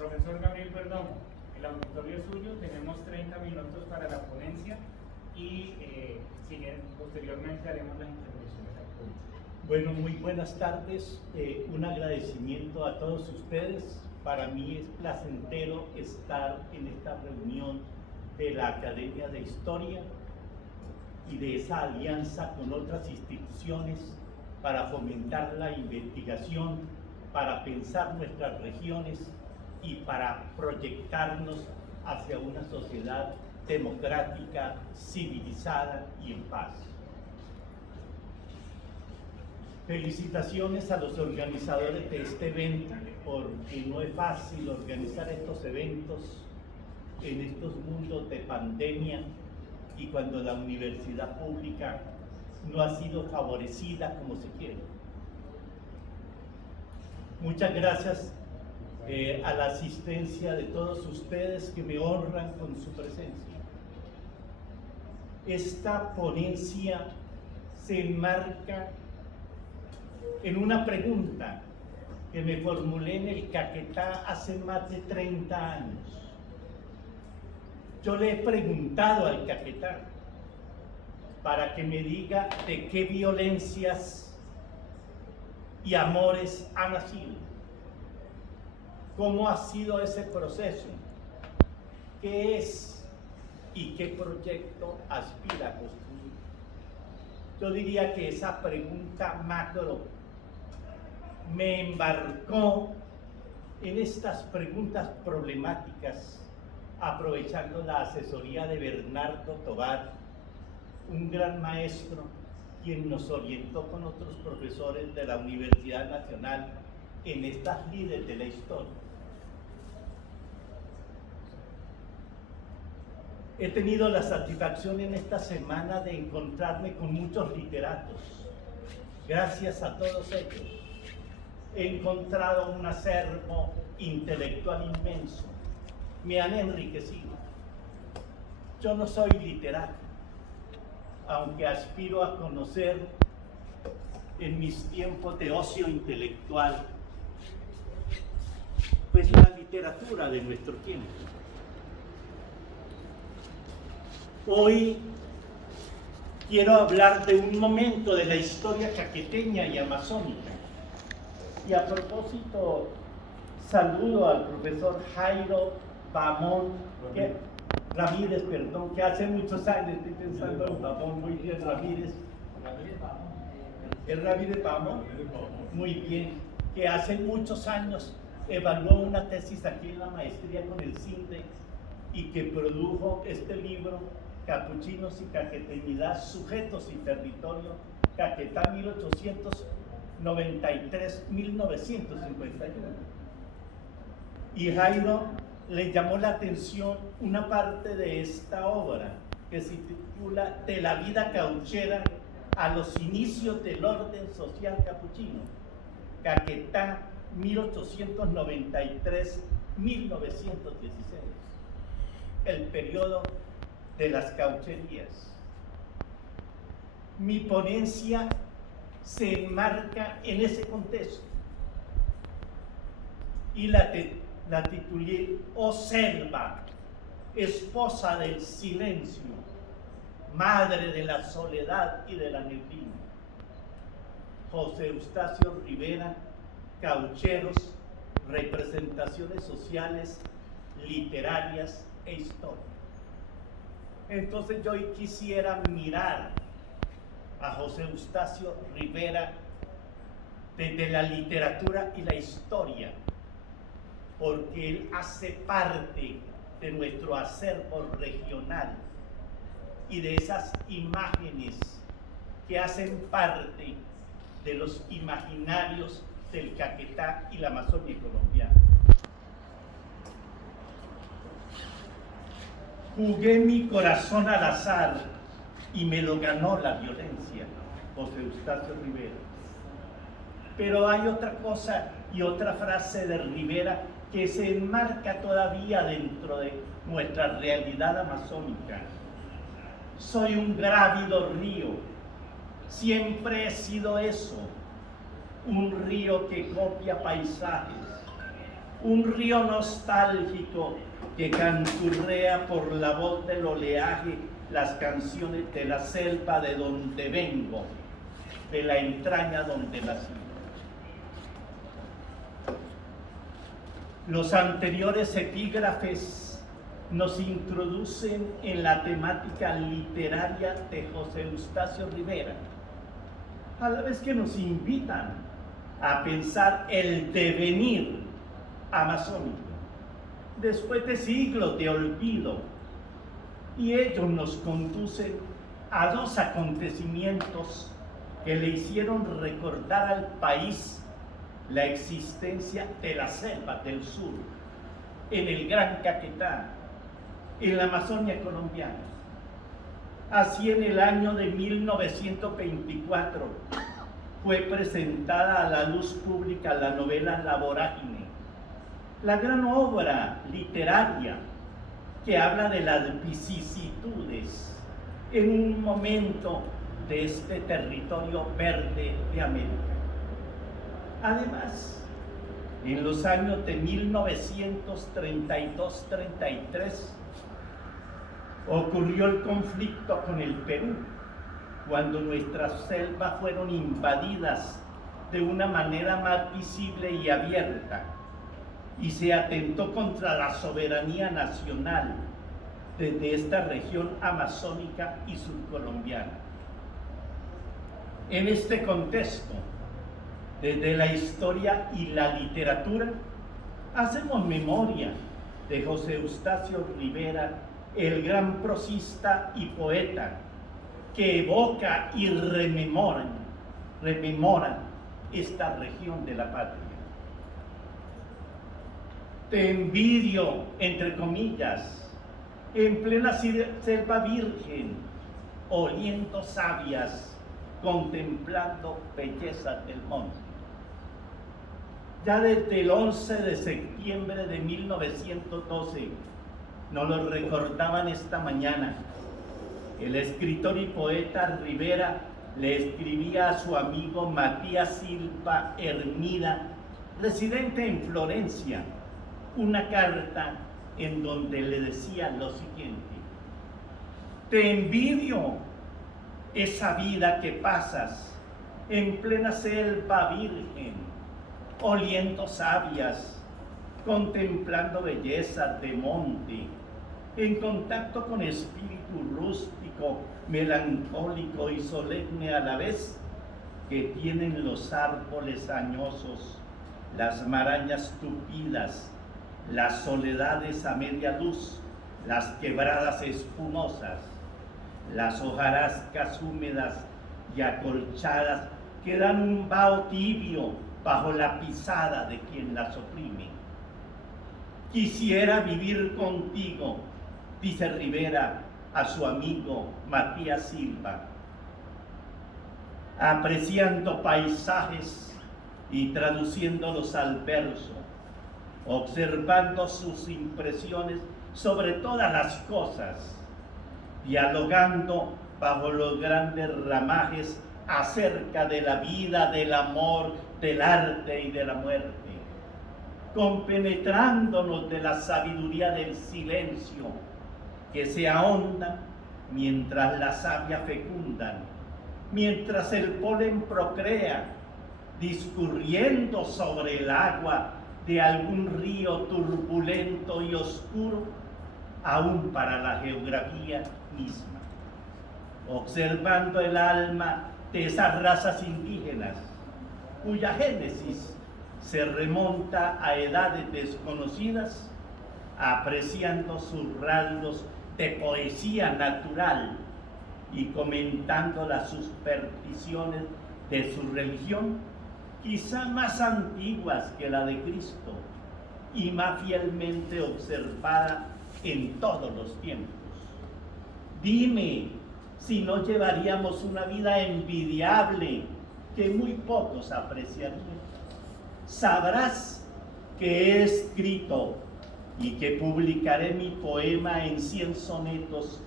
Profesor Gabriel Perdomo, el auditorio es suyo, tenemos 30 minutos para la ponencia y posteriormente haremos las intervenciones al público. Bueno, muy buenas tardes, un agradecimiento a todos ustedes. Para mí es placentero estar en esta reunión de la Academia de Historia y de esa alianza con otras instituciones para fomentar la investigación, para pensar nuestras regiones y para proyectarnos hacia una sociedad democrática, civilizada y en paz. Felicitaciones a los organizadores de este evento, porque no es fácil organizar estos eventos en estos mundos de pandemia y cuando la universidad pública no ha sido favorecida como se quiere. Muchas gracias a la asistencia de todos ustedes que me honran con su presencia. Esta ponencia se enmarca en una pregunta que me formulé en el Caquetá hace más de 30 años. Yo le he preguntado al Caquetá para que me diga de qué violencias y amores ha nacido, cómo ha sido ese proceso, qué es y qué proyecto aspira a construir. Yo diría que esa pregunta macro me embarcó en estas preguntas problemáticas, aprovechando la asesoría de Bernardo Tovar, un gran maestro, quien nos orientó con otros profesores de la Universidad Nacional en estas líderes de la historia. He tenido la satisfacción en esta semana de encontrarme con muchos literatos. Gracias a todos ellos he encontrado un acervo intelectual inmenso. Me han enriquecido. Yo no soy literato, aunque aspiro a conocer en mis tiempos de ocio intelectual, pues la literatura de nuestro tiempo. Hoy quiero hablar de un momento de la historia caqueteña y amazónica. Y a propósito, saludo al profesor Jairo Ramírez, que hace muchos años, estoy pensando en Bamón, muy bien, Ramírez. ¿Es Ramírez Bamón? Muy bien, que hace muchos años evaluó una tesis aquí en la maestría con el CINDE y que produjo este libro, Capuchinos y Caqueteñidad, Sujetos y Territorio, Caquetá 1893-1951. Y Jairo le llamó la atención una parte de esta obra que se titula De la vida cauchera a los inicios del orden social capuchino, Caquetá 1893-1916, el periodo de las caucherías. Mi ponencia se enmarca en ese contexto y la titulé O Selva, esposa del silencio, madre de la soledad y de la neblina. José Eustacio Rivera, Caucheros, representaciones sociales, literarias e historia. Entonces yo hoy quisiera mirar a José Eustacio Rivera desde la literatura y la historia, porque él hace parte de nuestro acervo regional y de esas imágenes que hacen parte de los imaginarios del Caquetá y la Amazonia colombiana. Jugué mi corazón al azar y me lo ganó la violencia, José Eustacio Rivera. Pero hay otra cosa y otra frase de Rivera que se enmarca todavía dentro de nuestra realidad amazónica. Soy un grávido río, siempre he sido eso, un río que copia paisajes, un río nostálgico que canturrea por la voz del oleaje las canciones de la selva de donde vengo, de la entraña donde nací. Los anteriores epígrafes nos introducen en la temática literaria de José Eustacio Rivera, a la vez que nos invitan a pensar el devenir amazónico, después de siglos de olvido, y ellos nos conducen a dos acontecimientos que le hicieron recordar al país la existencia de la selva del sur, en el Gran Caquetá, en la Amazonia colombiana. Así, en el año de 1924 fue presentada a la luz pública la novela La Vorágine, la gran obra literaria que habla de las vicisitudes en un momento de este territorio verde de América. Además, en los años de 1932-33 ocurrió el conflicto con el Perú, cuando nuestras selvas fueron invadidas de una manera más visible y abierta, y se atentó contra la soberanía nacional desde esta región amazónica y surcolombiana. En este contexto, desde la historia y la literatura, hacemos memoria de José Eustacio Rivera, el gran prosista y poeta que evoca y rememora esta región de la patria. Te envidio, entre comillas, en plena selva virgen, oliendo sabias, contemplando bellezas del monte. Ya desde el 11 de septiembre de 1912, nos lo recordaban esta mañana, el escritor y poeta Rivera le escribía a su amigo Matías Silva Hermida, residente en Florencia, una carta en donde le decía lo siguiente: te envidio esa vida que pasas en plena selva virgen, oliendo sabias, contemplando bellezas de monte, en contacto con espíritu rústico, melancólico y solemne a la vez, que tienen los árboles añosos, las marañas tupidas, las soledades a media luz, las quebradas espumosas, las hojarascas húmedas y acolchadas que dan un vaho tibio bajo la pisada de quien las oprime. Quisiera vivir contigo, dice Rivera a su amigo Matías Silva, apreciando paisajes y traduciéndolos al verso, observando sus impresiones sobre todas las cosas, dialogando bajo los grandes ramajes acerca de la vida, del amor, del arte y de la muerte, compenetrándonos de la sabiduría del silencio que se ahonda mientras la savia fecundan, mientras el polen procrea, discurriendo sobre el agua de algún río turbulento y oscuro, aún para la geografía misma, observando el alma de esas razas indígenas, cuya génesis se remonta a edades desconocidas, apreciando sus rasgos de poesía natural y comentando las supersticiones de su religión, quizá más antiguas que la de Cristo y más fielmente observada en todos los tiempos. Dime si no llevaríamos una vida envidiable que muy pocos apreciarían. Sabrás que he escrito y que publicaré mi poema en 100 sonetos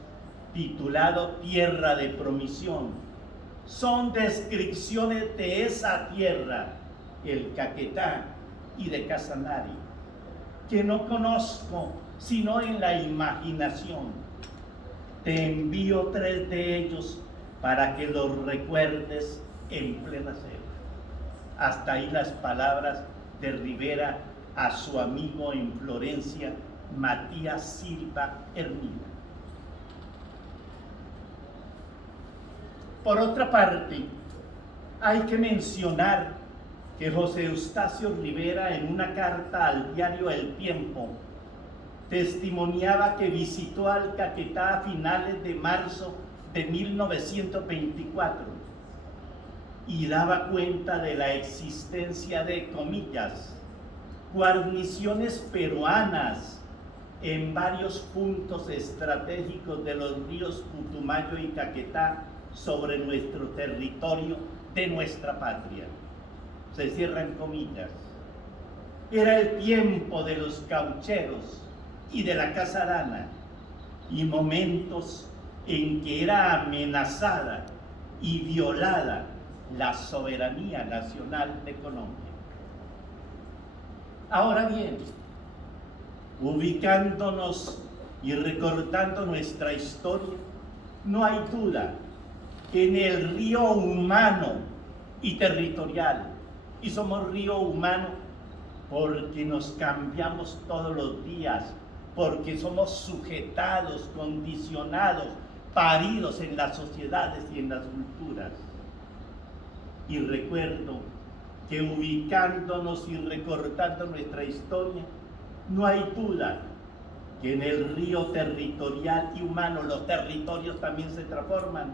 titulado Tierra de Promisión. Son descripciones de esa tierra, el Caquetá y de Casanare, que no conozco sino en la imaginación. Te envío 3 de ellos para que los recuerdes en plena selva. Hasta ahí las palabras de Rivera a su amigo en Florencia, Matías Silva Hermida. Por otra parte, hay que mencionar que José Eustacio Rivera, en una carta al diario El Tiempo, testimoniaba que visitó al Caquetá a finales de marzo de 1924 y daba cuenta de la existencia de, comillas, guarniciones peruanas en varios puntos estratégicos de los ríos Putumayo y Caquetá sobre nuestro territorio de nuestra patria. Se cierran comillas. Era el tiempo de los caucheros y de la Casa Arana, y momentos en que era amenazada y violada la soberanía nacional de Colombia. Ahora bien, ubicándonos y recordando nuestra historia, no hay duda que en el río humano y territorial, y somos río humano porque nos cambiamos todos los días, porque somos sujetados, condicionados, paridos en las sociedades y en las culturas. Y recuerdo que ubicándonos y recordando nuestra historia, no hay duda que en el río territorial y humano los territorios también se transforman.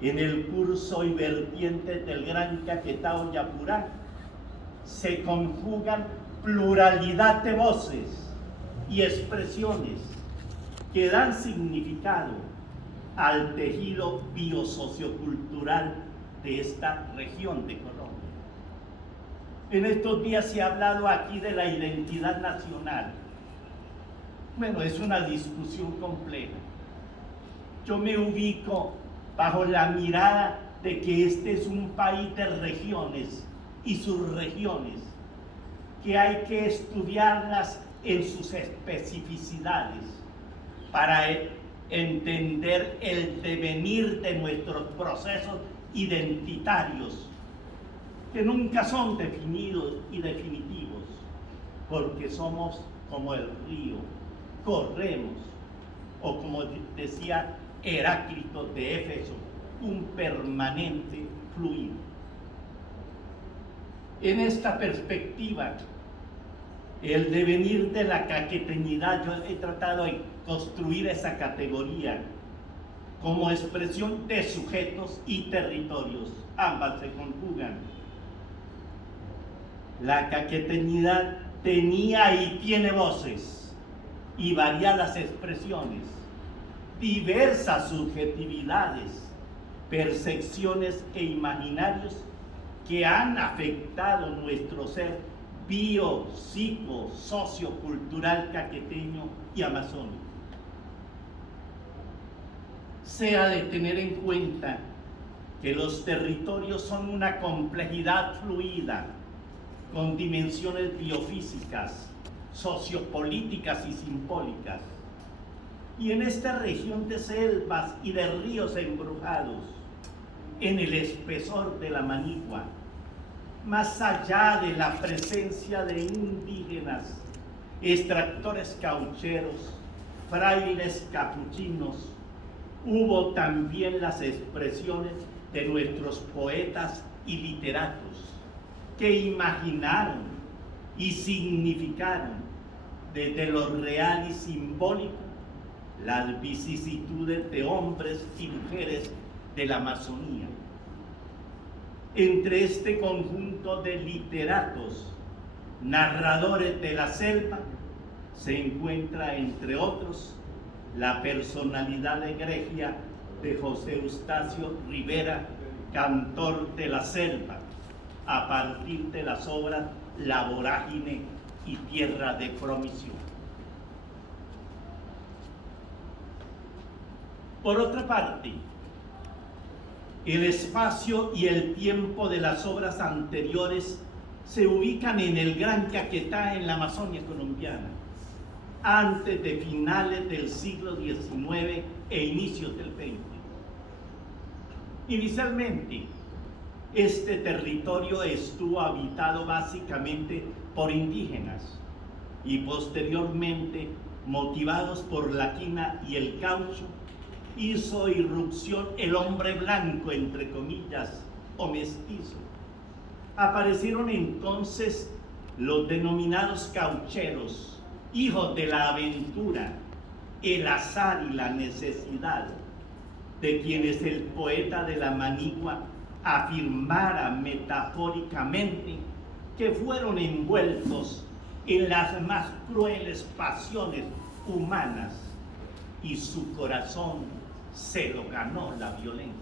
En el curso y vertientes del Gran Caquetá o Yapurá se conjugan pluralidad de voces y expresiones que dan significado al tejido biosociocultural de esta región de Colombia. En estos días se ha hablado aquí de la identidad nacional. Bueno, es una discusión compleja. Yo me ubico bajo la mirada de que este es un país de regiones y subregiones, que hay que estudiarlas en sus especificidades para entender el devenir de nuestros procesos identitarios, que nunca son definidos y definitivos, porque somos como el río, corremos, o como decía Heráclito de Éfeso, un permanente fluido. En esta perspectiva, el devenir de la caqueteñidad, yo he tratado de construir esa categoría como expresión de sujetos y territorios, ambas se conjugan. La caqueteñidad tenía y tiene voces y variadas expresiones, diversas subjetividades, percepciones e imaginarios que han afectado nuestro ser bio, psico, sociocultural caqueteño y amazónico. Se ha de tener en cuenta que los territorios son una complejidad fluida, con dimensiones biofísicas, sociopolíticas y simbólicas. Y en esta región de selvas y de ríos embrujados, en el espesor de la Manigua, más allá de la presencia de indígenas, extractores caucheros, frailes capuchinos, hubo también las expresiones de nuestros poetas y literatos que imaginaron y significaron desde lo real y simbólico las vicisitudes de hombres y mujeres de la Amazonía. Entre este conjunto de literatos, narradores de la selva, se encuentra, entre otros, la personalidad egregia de José Eustacio Rivera, cantor de la selva, a partir de las obras La Vorágine y Tierra de Promisión. Por otra parte, el espacio y el tiempo de las obras anteriores se ubican en el Gran Caquetá, en la Amazonia colombiana, antes de finales del siglo XIX e inicios del XX. Inicialmente, este territorio estuvo habitado básicamente por indígenas y posteriormente, motivados por la quina y el caucho, hizo irrupción el hombre blanco, entre comillas, o mestizo. Aparecieron entonces los denominados caucheros, hijos de la aventura, el azar y la necesidad, de quienes el poeta de la Manigua afirmara metafóricamente que fueron envueltos en las más crueles pasiones humanas y su corazón se lo ganó la violencia.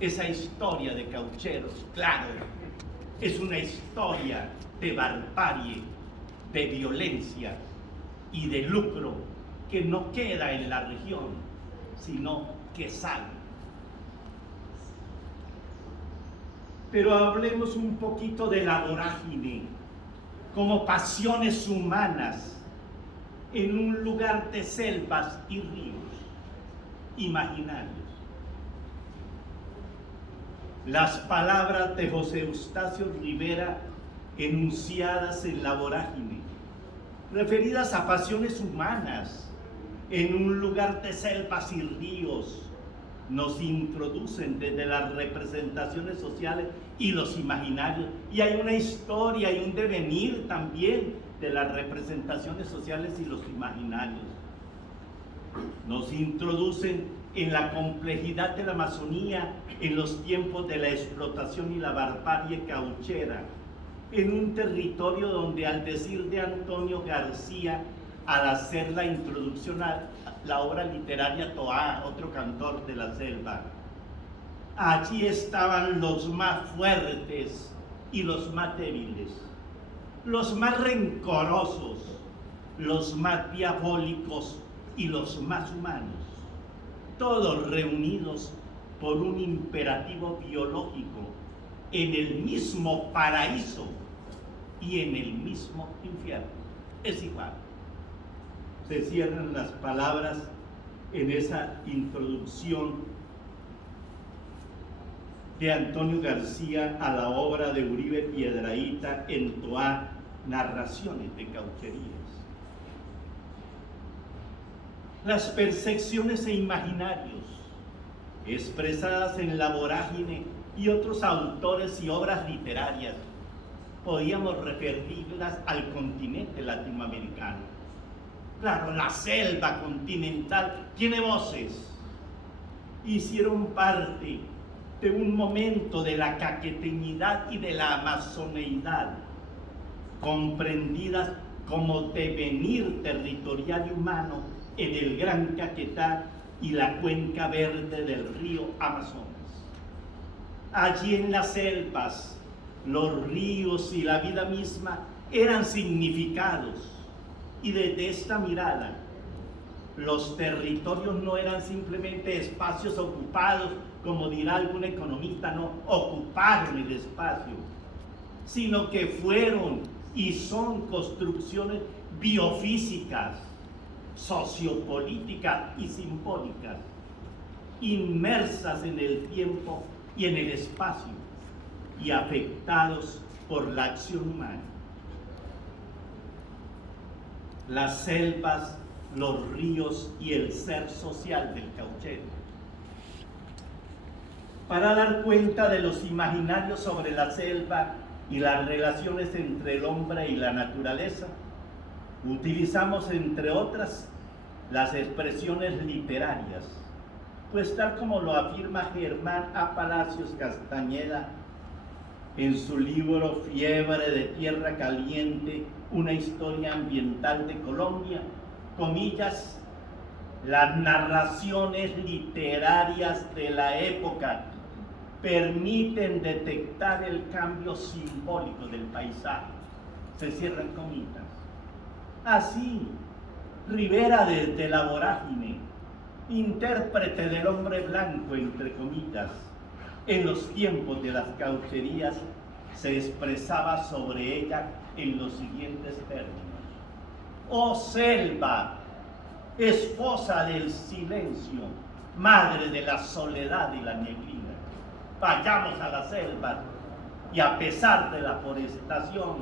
Esa historia de caucheros, claro, es una historia de barbarie, de violencia y de lucro que no queda en la región, sino que sale. Pero hablemos un poquito de la vorágine como pasiones humanas en un lugar de selvas y ríos imaginarios. Las palabras de José Eustacio Rivera enunciadas en La vorágine, referidas a pasiones humanas en un lugar de selvas y ríos, nos introducen desde las representaciones sociales y los imaginarios. Y hay una historia y un devenir también de las representaciones sociales y los imaginarios. Nos introducen en la complejidad de la Amazonía en los tiempos de la explotación y la barbarie cauchera, en un territorio donde, al decir de Antonio García, al hacer la introducción a la obra literaria Toá, otro cantor de la selva, allí estaban los más fuertes y los más débiles, los más rencorosos, los más diabólicos y los más humanos, todos reunidos por un imperativo biológico en el mismo paraíso y en el mismo infierno. Es igual. Se cierran las palabras en esa introducción de Antonio García a la obra de Uribe Piedrahíta en Toá, Narraciones de Caucherías. Las percepciones e imaginarios expresadas en La vorágine y otros autores y obras literarias, podíamos referirlas al continente latinoamericano. Claro, la selva continental tiene voces. Hicieron parte de un momento de la caqueteñidad y de la amazoneidad, comprendidas como devenir territorial y humano en el Gran Caquetá y la cuenca verde del río Amazonas. Allí en las selvas, los ríos y la vida misma eran significados, y desde esta mirada, los territorios no eran simplemente espacios ocupados, como dirá algún economista, no ocuparon el espacio, sino que fueron y son construcciones biofísicas, sociopolíticas y simbólicas, inmersas en el tiempo y en el espacio, y afectados por la acción humana. Las selvas, los ríos y el ser social del cauchero. Para dar cuenta de los imaginarios sobre la selva y las relaciones entre el hombre y la naturaleza, utilizamos, entre otras, las expresiones literarias, pues tal como lo afirma Germán A. Palacios Castañeda en su libro Fiebre de Tierra Caliente, una historia ambiental de Colombia, comillas, las narraciones literarias de la época permiten detectar el cambio simbólico del paisaje, se cierran comillas. Así, Rivera desde La vorágine, intérprete del hombre blanco, entre comillas, en los tiempos de las caucherías, se expresaba sobre ella en los siguientes términos: oh selva, esposa del silencio, madre de la soledad y la neblina. Vayamos a la selva y a pesar de la forestación,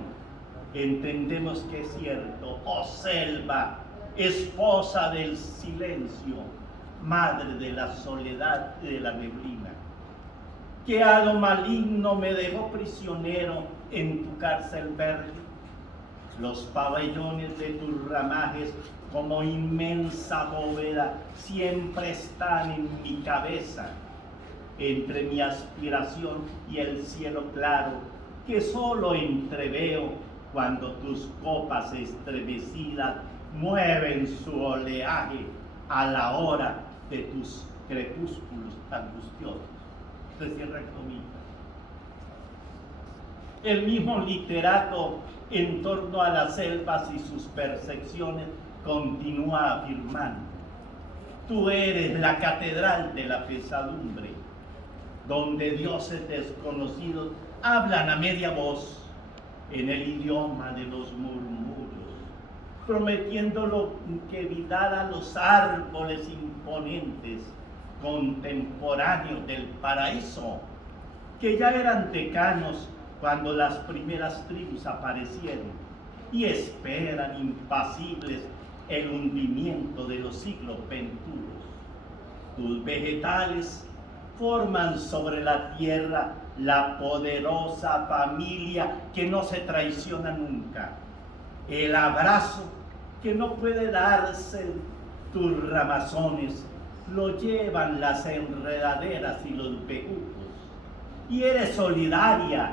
entendemos que es cierto. Oh selva, esposa del silencio, madre de la soledad y de la neblina. ¿Qué hado maligno me dejó prisionero en tu cárcel verde? Los pabellones de tus ramajes, como inmensa bóveda, siempre están en mi cabeza, entre mi aspiración y el cielo claro, que solo entreveo cuando tus copas estremecidas mueven su oleaje a la hora de tus crepúsculos angustiosos. Se cierra comillas. El mismo literato, en torno a las selvas y sus percepciones, continúa afirmando: tú eres la catedral de la pesadumbre, donde dioses desconocidos hablan a media voz en el idioma de los murmullos, prometiendo lo que evitara los árboles imponentes contemporáneos del paraíso, que ya eran decanos cuando las primeras tribus aparecieron y esperan impasibles el hundimiento de los siglos venturos. Tus vegetales forman sobre la tierra la poderosa familia que no se traiciona nunca, el abrazo que no puede darse tus ramazones lo llevan las enredaderas y los bejucos, y eres solidaria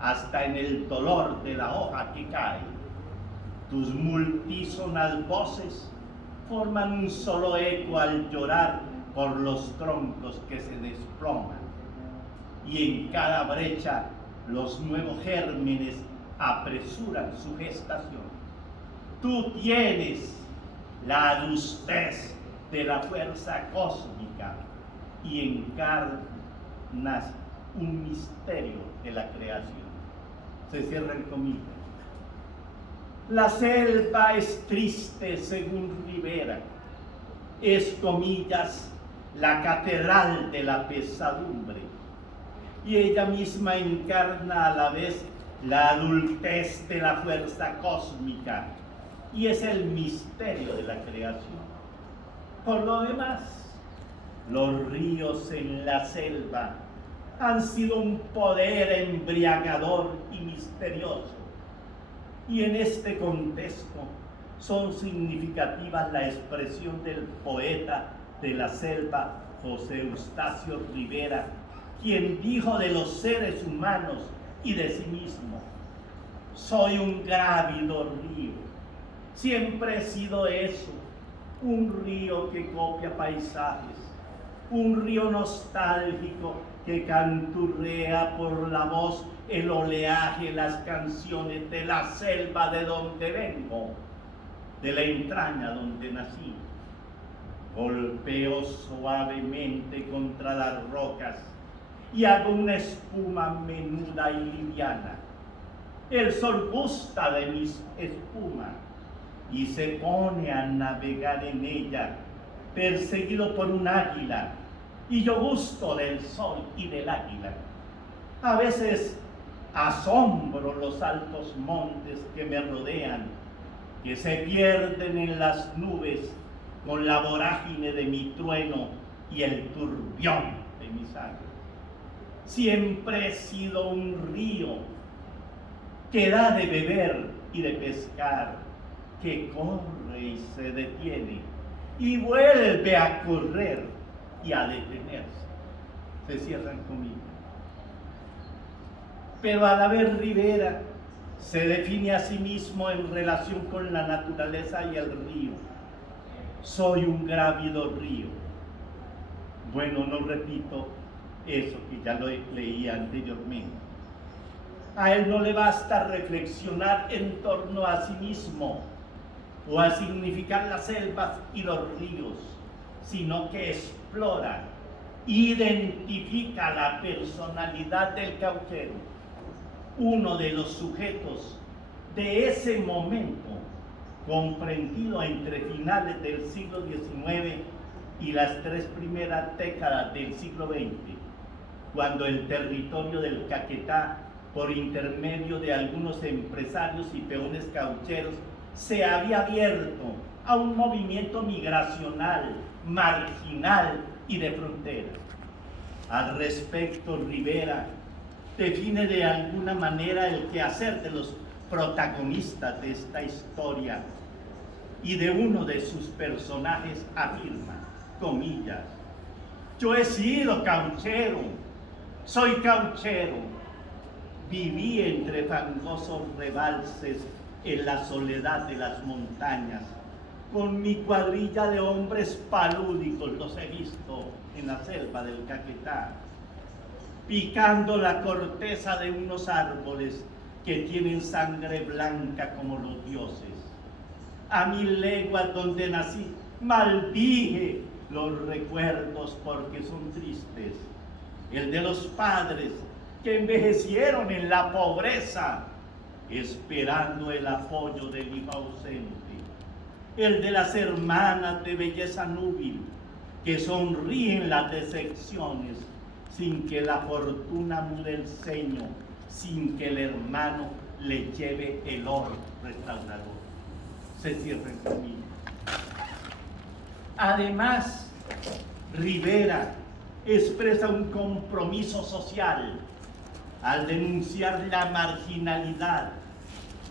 hasta en el dolor de la hoja que cae. Tus multísonas voces forman un solo eco al llorar por los troncos que se desploman, y en cada brecha los nuevos gérmenes apresuran su gestación. Tú tienes la adustez de la fuerza cósmica y encarnas un misterio de la creación. Se cierran comillas. La selva es triste, según Rivera, es, comillas, la catedral de la pesadumbre, y ella misma encarna a la vez la adultez de la fuerza cósmica, y es el misterio de la creación. Por lo demás, los ríos en la selva han sido un poder embriagador y misterioso, y en este contexto son significativas la expresión del poeta de la selva, José Eustacio Rivera, quien dijo de los seres humanos y de sí mismo: soy un grávido río, siempre he sido eso, un río que copia paisajes, un río nostálgico que canturrea por la voz el oleaje, las canciones de la selva de donde vengo, de la entraña donde nací. Golpeo suavemente contra las rocas y hago una espuma menuda y liviana. El sol gusta de mis espumas y se pone a navegar en ella, perseguido por un águila, y yo gusto del sol y del águila. A veces asombro los altos montes que me rodean, que se pierden en las nubes con la vorágine de mi trueno y el turbión de mi sangre. Siempre he sido un río que da de beber y de pescar, que corre y se detiene, y vuelve a correr y a detenerse. Se cierran comillas. Pero a la vez Rivera se define a sí mismo en relación con la naturaleza y el río. Soy un grávido río. Bueno, no repito eso que ya lo leí anteriormente. A él no le basta reflexionar en torno a sí mismo o a significar las selvas y los ríos, sino que explora, identifica la personalidad del cauquero. uno de los sujetos de ese momento, comprendido entre finales del siglo XIX y las 3 primeras décadas del siglo XX, cuando el territorio del Caquetá, por intermedio de algunos empresarios y peones caucheros, se había abierto a un movimiento migracional, marginal y de frontera. Al respecto, Rivera define de alguna manera el quehacer de los protagonistas de esta historia y de uno de sus personajes afirma, comillas, yo he sido cauchero, soy cauchero, viví entre fangosos rebalses en la soledad de las montañas, con mi cuadrilla de hombres palúdicos, los he visto en la selva del Caquetá, picando la corteza de unos árboles que tienen sangre blanca como los dioses. A 1000 leguas donde nací, maldije los recuerdos porque son tristes. El de los padres que envejecieron en la pobreza, esperando el apoyo del hijo ausente. El de las hermanas de belleza núbil, que sonríen las decepciones, sin que la fortuna mude el ceño, sin que el hermano le lleve el oro restaurador. Se cierra el camino. Además, Rivera expresa un compromiso social al denunciar la marginalidad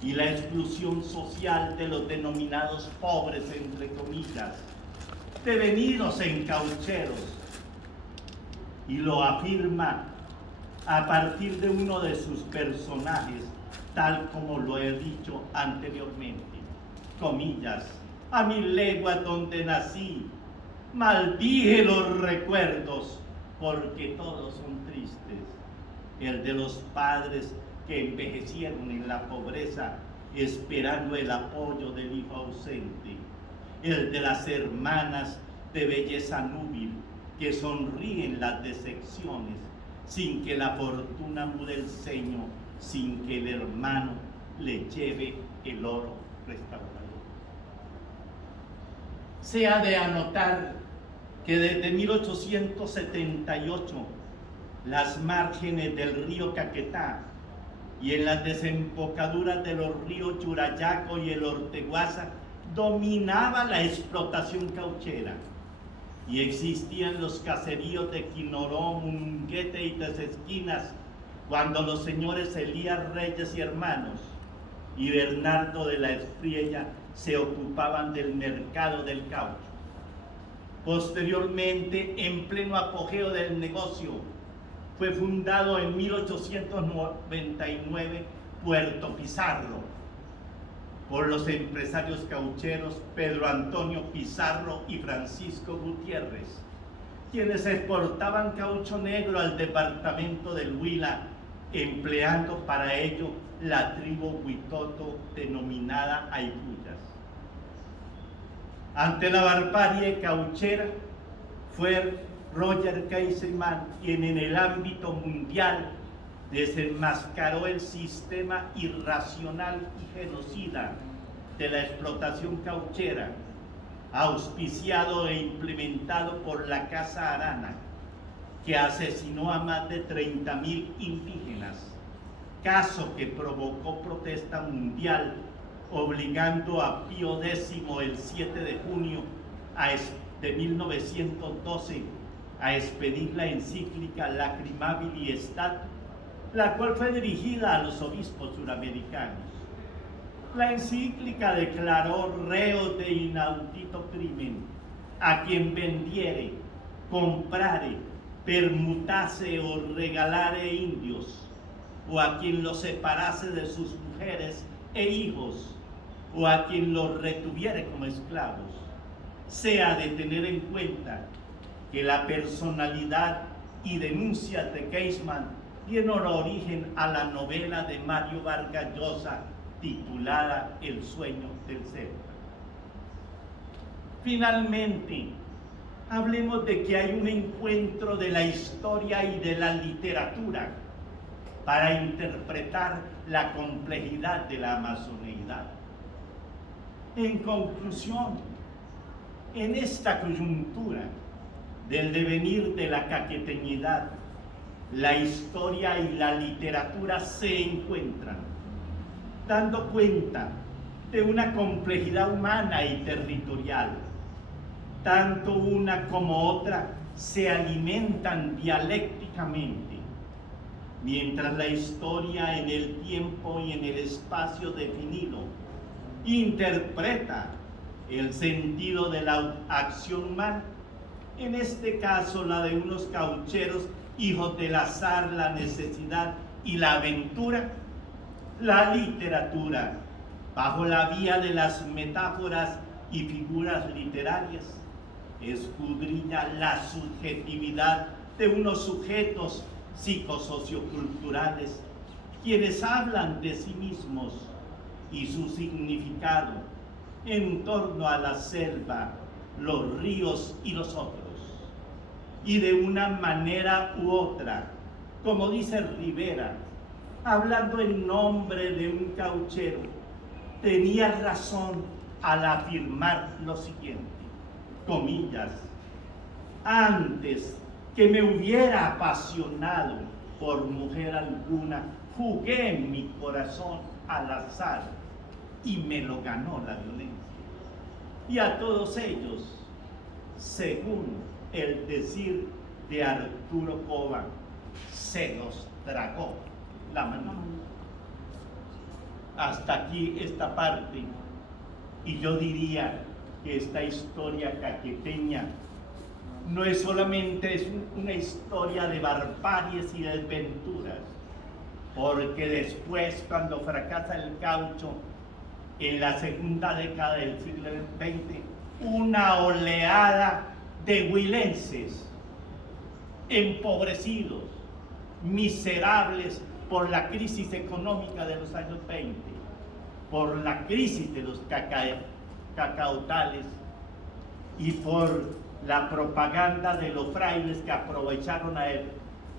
y la exclusión social de los denominados pobres, entre comillas, devenidos en caucheros, y lo afirma a partir de uno de sus personajes, tal como lo he dicho anteriormente, comillas, a 1000 leguas donde nací, maldije los recuerdos, porque todos son tristes. El de los padres que envejecieron en la pobreza, esperando el apoyo del hijo ausente. El de las hermanas de belleza núbil, que sonríen las decepciones, sin que la fortuna mude el ceño, sin que el hermano le lleve el oro restaurador. Se ha de anotar que desde 1878 las márgenes del río Caquetá y en las desembocaduras de los ríos Churayaco y el Orteguaza dominaba la explotación cauchera y existían los caseríos de Quinoró, Munguete y Tres Esquinas, cuando los señores Elías Reyes y Hermanos y Bernardo de la Espriella se ocupaban del mercado del caucho. Posteriormente, en pleno apogeo del negocio, fue fundado en 1899 Puerto Pizarro por los empresarios caucheros Pedro Antonio Pizarro y Francisco Gutiérrez, quienes exportaban caucho negro al departamento del Huila, empleando para ello la tribu Huitoto denominada Aipuyas. Ante la barbarie cauchera fue Roger Kaiserman quien en el ámbito mundial desenmascaró el sistema irracional y genocida de la explotación cauchera, auspiciado e implementado por la Casa Arana, que asesinó a más de 30.000 indígenas, caso que provocó protesta mundial, obligando a Pío X el 7 de junio de 1912 a expedir la encíclica Lacrimabili Stat, la cual fue dirigida a los obispos suramericanos. La encíclica declaró reos de inaudito crimen a quien vendiere, comprare, permutase o regalare indios, o a quien los separase de sus mujeres e hijos, o a quien los retuviere como esclavos. Sea de tener en cuenta que la personalidad y denuncias de Keisman dieron origen a la novela de Mario Vargas Llosa titulada El sueño del Celta. Finalmente, hablemos de que hay un encuentro de la historia y de la literatura para interpretar la complejidad de la amazoneidad. En conclusión, en esta coyuntura del devenir de la caqueteñidad, la historia y la literatura se encuentran, dando cuenta de una complejidad humana y territorial. Tanto una como otra se alimentan dialécticamente, mientras la historia en el tiempo y en el espacio definido interpreta el sentido de la acción humana, en este caso la de unos caucheros hijos del azar, la necesidad y la aventura. La literatura, bajo la vía de las metáforas y figuras literarias, escudriña la subjetividad de unos sujetos psicosocioculturales, quienes hablan de sí mismos y su significado en torno a la selva, los ríos y los otros. Y de una manera u otra, como dice Rivera, hablando en nombre de un cauchero, tenía razón al afirmar lo siguiente, comillas: antes que me hubiera apasionado por mujer alguna, jugué en mi corazón al azar y me lo ganó la violencia. Y a todos ellos, según el decir de Arturo Cova, se los tragó la mano. Hasta aquí esta parte, y yo diría que esta historia caqueteña no es solamente una historia de barbaries y desventuras, porque después, cuando fracasa el caucho en la segunda década del siglo XX, una oleada de huilenses empobrecidos, miserables por la crisis económica de los años 20, por la crisis de los cacautales y por la propaganda de los frailes que aprovecharon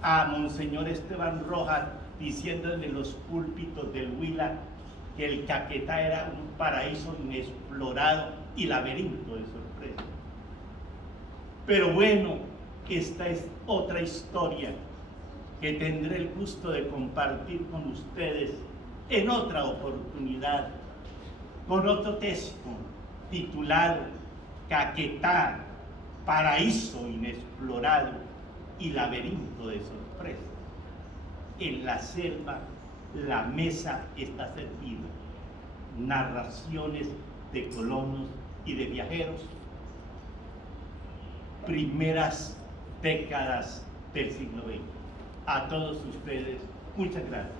a Monseñor Esteban Rojas, diciendo en los púlpitos del Huila que el Caquetá era un paraíso inexplorado y laberinto de sorpresas. Pero bueno, esta es otra historia que tendré el gusto de compartir con ustedes en otra oportunidad, con otro texto titulado Caquetá, paraíso inexplorado y laberinto de sorpresas. En la selva la mesa está servida. Narraciones de colonos y de viajeros. Primeras décadas del siglo XX. A todos ustedes, muchas gracias.